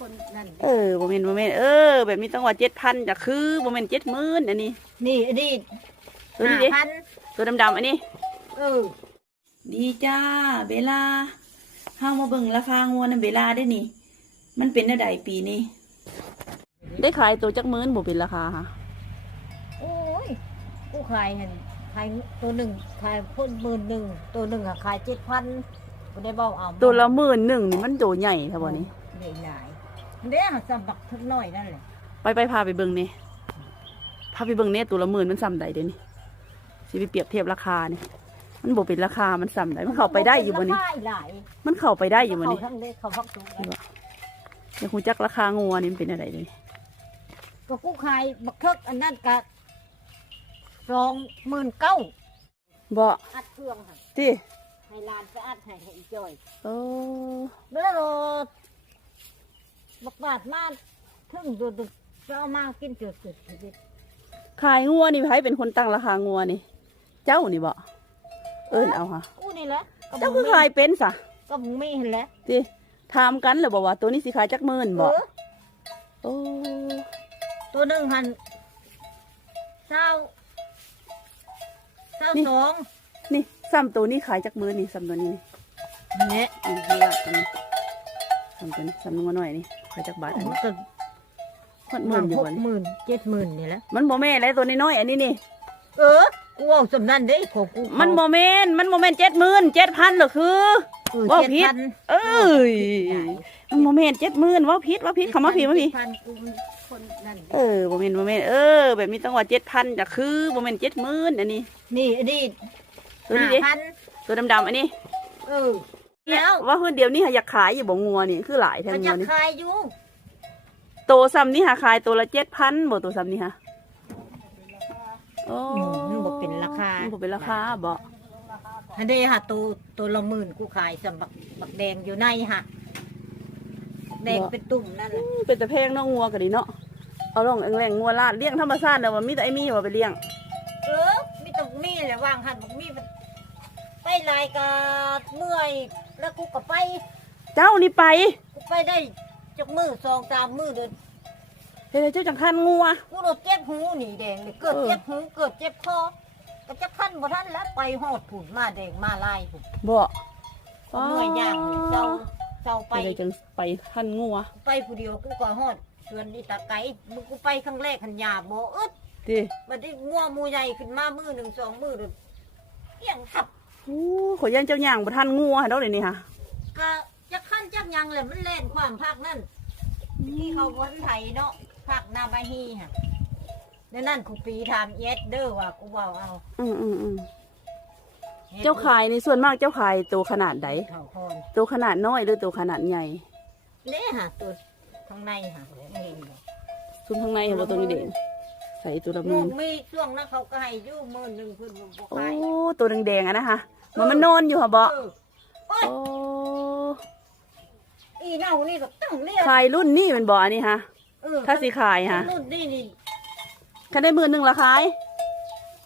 คนนั่นเออบ่แม่นบ่แม่นเออ แบบนี้ต้องว่า7,000จะคือบ่แม่น70,000อันนี้นี่อันนี้ตัวนี้ดิห้าพันตัวดำๆอันนี้ เออ ดีจ้าเบลาเฮามาเบิ่งราคางัวนํเบลาได้นี่ มันเป็นอะไรปีนี้ ได้ขายตัวจักหมื่นบ่เป็นราคาค่ะ โอ้ยกูขายเห็นขายตัวหนึ่งขายพ่นหมื่นหนึ่งตัวหนึ่งอะขายเจ็ดพันกูได้บอกเอาตัวละหมื่นหนึ่งนี่มันโตใหญ่ค่ะบ่นี้เด็กหลายเด้สำบักทุกหน่อยนั่นแหละไปไปพาไปเบิ่งนี่พาไปเบิ่งเนี่ยตัวละหมื่นมันซ้ำใดเด้นี่สิไปเปรียบเทียบราคานี่มันบ่เป็นราคา มันซ้ำใดมันเข้าไปได้อยู่บ่นี่ราคาหลายมันเข้าไปได้อยู่บ่เขานี่ทั้งเล็กเขาพักสูงนี่บ่อยากรู้จักราคางัวนี่มันเป็นอะไรเลยก็กูขายบักเทิกอันนั้นกะสองหมื่นเก้าบ่อัดเครื่องค่ะติให้ลานไปอัดให้ให้อีจ้อยโอ้เด้อโรด บักบาดมาถึงดูดูจะเอามากินจุดจุดจุดขายงัวนี่ไผเป็นคนตั้งราคางัวนี่ เจ้านี่บ่เอิ้นเอาค่ะกูนี่แหละเจ้าคือขายเป็นซะก็มึงไม่เห็นแหล้วติถามกันแล้วบอกว่า ตัวนี้สิขายจักหมื่นบ่โอ้ตัวหนึ่งหันเศร้าเศร้าสองนี่ซ้ำตัวนี้ขายจักหมื่นนี่ซ้ำตัวนี้นี่เนี่ยนี่เรียกตัวนี้ซ้ำตัวนี้ซ้ำลงมาหน่อยนี่ ขายจักบาทอันมันนี้ก็ฮอดหมื่นอยู่หบ่กนี่หมื่นเจ็ดหมื่นนี่แหละมันบ่แม่นแล้วตัวน้อยๆอันนี้นี่ เออกูเอาสำนันเด้ของกูมันบ่แม่นมันบ่แม่นเจ็ดหมื่นเจ็ดพันหรอคือ เออว่าเจ็ดผิดพันเอ้ยมันบ่แม่นเจ็ดหมื่นว่าผิดว่าผิดคำว่าผิดว่าผิดเจ็พันกูมันคนนั่นเออบ่แม่นบ่แม่นเออ แบบนี้ต้องว่าเจ็ดพันจะคือบ่แม่นเจ็ดหมื่นอันนี้ นี่อันนี้ตัวนี้ดิห้าพันตัวดำๆอันนี้ เออ แล้วว่าเพิ่นเดียวนี้หาอยากขายอยู่บ่งัวนี่คือหลายแท้มันงัจะวนี่ขายอยู่โตซ้ำนี่หาขายตัวละเจ็ดพันบ่ตัวซ้ำนี่ฮะโอ้อืมมันบอกเป็นราคามั นบ่เป็นราคาบ่อันเดฮะตัวตัวละหมื่นกูขายสำบักบักแดงอยู่ในฮะบักแดงเป็นตุ่มนั่นแหละเป็นแต่แพงเนาะงัวก็ดีเนาะเอาลองแรงๆงัวลาดเลี้ยงธรรมชาติเด้อว่ามีแต่ไอ้มีว่าไปเลี้ยง เออมีตรงมีแหละวางหันบักมีมันไปลายกาเมื่อย แล้วกูก็ไป เจ้านี่ไปกูไปได้จักมือสองสามมือเดินเฮ้ยเจ้าจังคันงัวกูโดนเจ็บหูนี่แดงเลยเกิดเออเจ็บหูเกิดเจ็บคอก็จะขั้นบ่ทันแล้วไปหอดผุนมาแดงมาลายผุนบ่เมื่อยย่างเลยเจ้าเจ้าไปไปจังไปคันงัว ไปผู้เดียวกูก็ฮอดชวนอีตาไก่มึงกูไปครั้งแรกขันยาบ่อึดติมันได้งัวหมูใหญ่ขึ้นมามือหนึ่งสองมือเดินเกี่ยงขับ โอ้ขอยย่างเจ้าย่างบ่ทันงัวให้ดอกเดี๋ยวนี้ค่ะก็จะขั้นจักยังเลยมันแล่นความภาคนั่นที่เขาบนไทยเนาะภาคนาบาฮีฮะนั่นนั่นกูปีทำเอสเด้อว่ากูเว่าเอาอืมอืมอืมเจ้าขายในส่วนมากเจ้าขายตัวขนาดใดเท่าพรตัวขนาดน้อยหรือตัวขนาดใหญ่เนี่ยฮะตัวข้างในฮะไม่เห็นบ่ ซุ่มข้างในเห็นบ่ตัวนี้เด่น ใส่ตัวละหลูมื่กนมีช่วงนั้นเขาก็ให้อยู่หมื่นหนึ่งเพื่อนบ่โอ้ขายตัวแดงๆอะนะคะมันมันนอนอยู่ค่ะบ่เออโอ้ยโอ้อีเน่านี่ก็ตั้งเรียกขายรุ่นนี้มันบ่อันนี้ฮะ เออถ้าสิขายฮะรุ่นนี่นี่คันได้หมื่นหนึ่งละขาย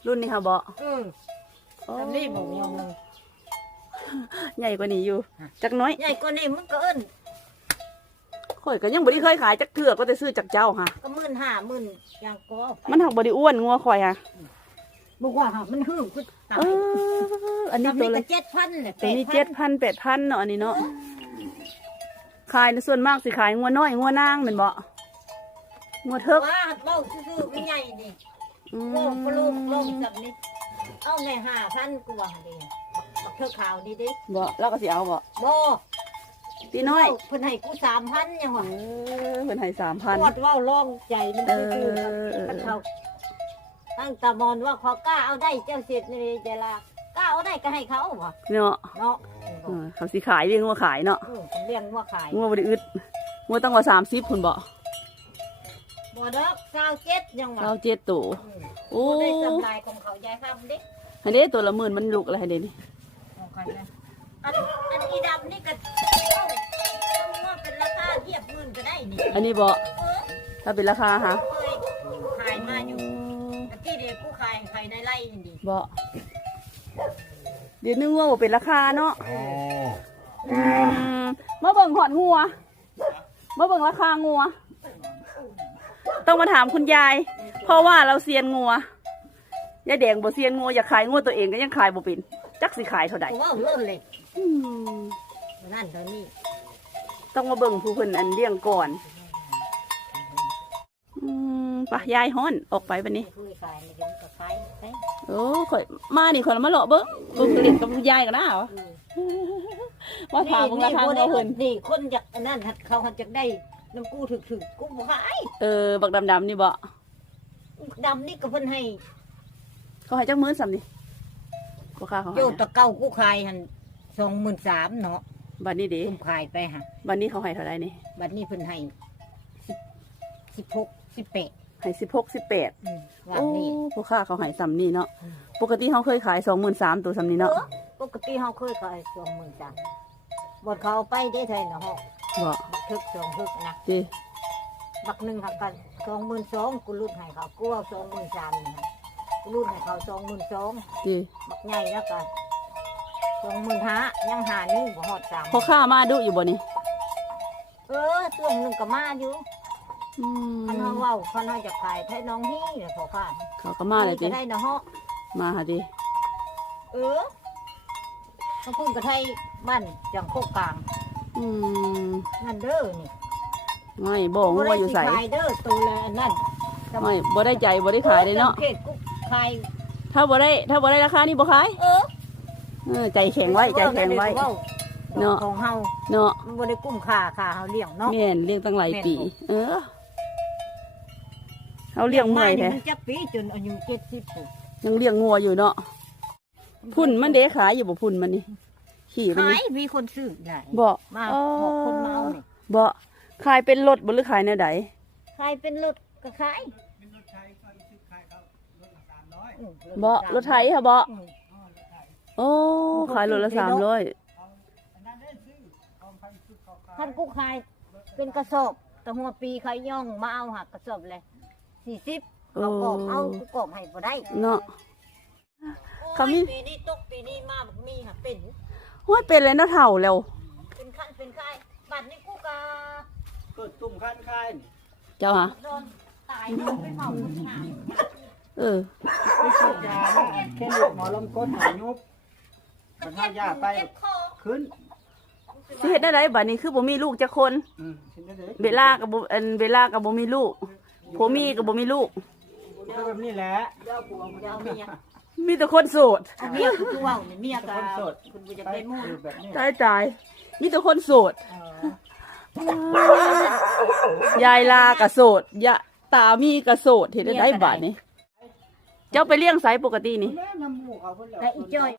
รุ่นนี้ค่ะบ่เออโอ้ทำนี่บอกยอมมึงใหญ่กว่านี้อยู่ฮะจักน้อย ใหญ่กว่านี้มึงก็เอิ้น ข่อยก็ยังบ่ได้เคยขายจักเถื่อก็แต่ซื้อจากเจ้าค่ะ ก็หมื่นห้าหมื่นอย่างก็เอาไปมันหักบ่ได้อ้วนงัวข่อยค่ะบอกว่าหามันหื้อคือตายเอออันนี้ทำตัวนี่ละก็เจ็ดพันเลยตัวนี้เจ็ดพันแปดพันเนาะอันนี้เนาะขายในส่วนมากสิขายงัวน้อยงัวนางเป็นบ่งัวเทิกว่าเบ้าซื่อๆไม่ใหญ่ดิอืโลกโลกโลกมจับนี่เอาแม่ห้าพันกูว่าดิบักเธอขาวดีดิบ่เราก็สิเอาบ่บ่ พี่น้อยเพิ่นให้กูสามพันยังเอวะอเพิ่นให้สามพัน ปวดเว่าร้องใจมันเอซื่ออๆมันเขาตั้งตามอนว่าเขากล้าเอาได้เจ้าเสร็จนี่เจลากล้าเอาได้ก็ให้เขาวะเนาะเนาะเออเขาสิขายเรียกงัวขายเนาะเออเลี้ยงว่าขายงัวบ่ได้อึดงัวต้องว่า30พุ่นบ่บ่ดอกเก้าเจ็ดยังวะเก้าเจ็ดตัวอืมโอ้บ่ได้สำลายของเขายายคำดิอันนี้ตัวละหมื่นมันลุกอะไรให้เด้นี่ของใครนะ อันอันอีดำนี่ก็เอ้าต้องว่าเป็นราคาเทียบหมื่นก็ได้นี่อันนี้บ่เออถ้าเป็นราคาฮะเคยขายมาอยู่แต่ที่เดียวกูขายขายในไร่นี่ดิบ่เดี๋ยวนึกว่าบ่เป็นราคาเนาะอ๋ออืมมาเบิ่งหอดงัวมาเบิ่งราคางัว ต้องมาถามคุณยาย เพราะว่าเราเซียนงัวยายแดงบ่เซียนงัวอยากขายงัวตัวเองก็ยังขายบ่เป็น จักสิขายเท่าใดกูว่าเริ่มเลยอืมนั่นเท่านี้ต้องมาเบิ่งผู้เพิ่นอันเลี้ยงก่อน อืมปะยายฮ้อนออกไปบัดนี้คุยขายในกันกับขายไปโอ้ข่อยมานี่ข่อยมาเลาะเบิ่งเบิ่งเล่นกับคุณยายกันนะเหรอว่าถามเบิ่งราคางัวเพิ่นนี่คนอยากอันนั่นหัดเขาหัดจะได้น้ำกูถึกถึกๆกูบ่ขายเออบักดำๆนี่บ่ดำนี่ก็เพิ่นให้เขาให้จักมื้อซ้ำนี่ ราคาเขาโยให้ตะเก้ากูขายหันสองหมื่นสามเนาะบัดนี้เด้กูขายไปฮะบัดนี้เขาให้เท่าไหร่นี่บัดนี้เพิ่นให้สิบสิบหกสิบแปดให้16 18อืมว่าโอ้นี่ผู้ค้าเขาใหายซ้ำนี่เนาะ อืม ปกติเขาเคยขายสองหมื่นสามตัวซ้ำนี่เอเนาะอปกติเขาเคยขายสองหมื่นสามบดเขาเอาไปได้เท่าไหร่เนาะฮะบ่บักทึกสองทึกนะจีบักหนึ่งหักกันสองหมื่นสองกูรุ่นให้เขากูเอาสองหมื่นสามนี่ฮะกู รุ่นให้เขาสองหมื่นสองจีบักใหญ่แล้วกันสองหมื่นห้ายังหาหนึ่งบ่หอดสามพอค้ามาดูอยู่บ่นี่เออช่วงหนึ่งก็มาอยู่อืมคันเขาเว้าคันเขาจะขายให้น้องฮี่เนี่ยพอค่ะเขาก็มาเลยจีจะได้นะฮะมาหาจีเออเขาพูดกับไทยบ้านจังโคกกลางอืมนั่นเด้อนี่ไม่บ่งัวอยู่ใส่บ่ได้ขายเด้อตัวละอันนั่นไม่บ่ได้ใจบ่ได้ขายเลยเนาะเขตกู ขายถ้าบ่ได้ ถ้าบ่ได้ราคานี่บ่ขายเออเออใจแข็งไว้ใจแข็งไว้เนาะเนาะ ของเฮาเนาะมันบ่ได้กุ้มค่าค่าเฮาเลี้ยงเนาะแม่นเลี้ยงตั้งหลายแม่นปีบ่เออเขาเลี้ยงเมื่อยแท้มันจะปีจนอายุ70ปุ๊บยังเลี้ยงงัวอยู่เนาะพุ่นมันเด้ขายอยู่บ่พุ่นมันนี่ขี่มันขายนี่มีคนซื้อได้บ่มาอ๋อหกคนมาเอานี่บ่ขายเป็นรถบ่หรือขายแนวใดขายเป็นรถก็ขายอืม บ่รถไถค่ะบ่อืมโอ้ขายรถละสามร้อยท่านกูขายเป็นกระสอบแต่หัวปีขายย่องมาเอาหักกระสอบเลย40เขากอบเอากูกอบให้บ่ได้เนาะเขาเขามีมีปีนี้ตกปีนี้มาบักมีค่ะเป็นโอ้ยเป็นเลยเนาะเฒ่าแล้วเป็นขั้นเป็นค่ายบัดนี้กูกาเกิดตุ่มคันคายนี่เจ้าฮะโดนตายโดนไปเผาคนหา เออไปฉีดยาเนี่ยแค่ลูกหมอลำก้นหายุบมันห้ายาไปเจ็บคอขึ้นสิเฮ็ดได้ไดบัดนี้คือบ่มีลูกจักคน อืมชิ้นได้เลยเวลากับบ่อันเวลากับบ่มีลูกผัวมีกับบ่มีลูก ก็แบบนี้แหละ เจ้าผัวมันจะเอาเมียมีแต่คนโสดเอาเมียคือกูเว่าเนี่ยเมียกับคุณบุญจะเป็นหมู่อยู่แบบนี้ตายตายมีแต่คนโสดเออยายลากับโสดยะตามีกับโสดเฮ็ดได้ไดบัดนี้ เจ้าไปเลี้ยงไสปกตินี่ แม่น้ำมูกเขาเพิ่นแล้ว แต่อีจ้อย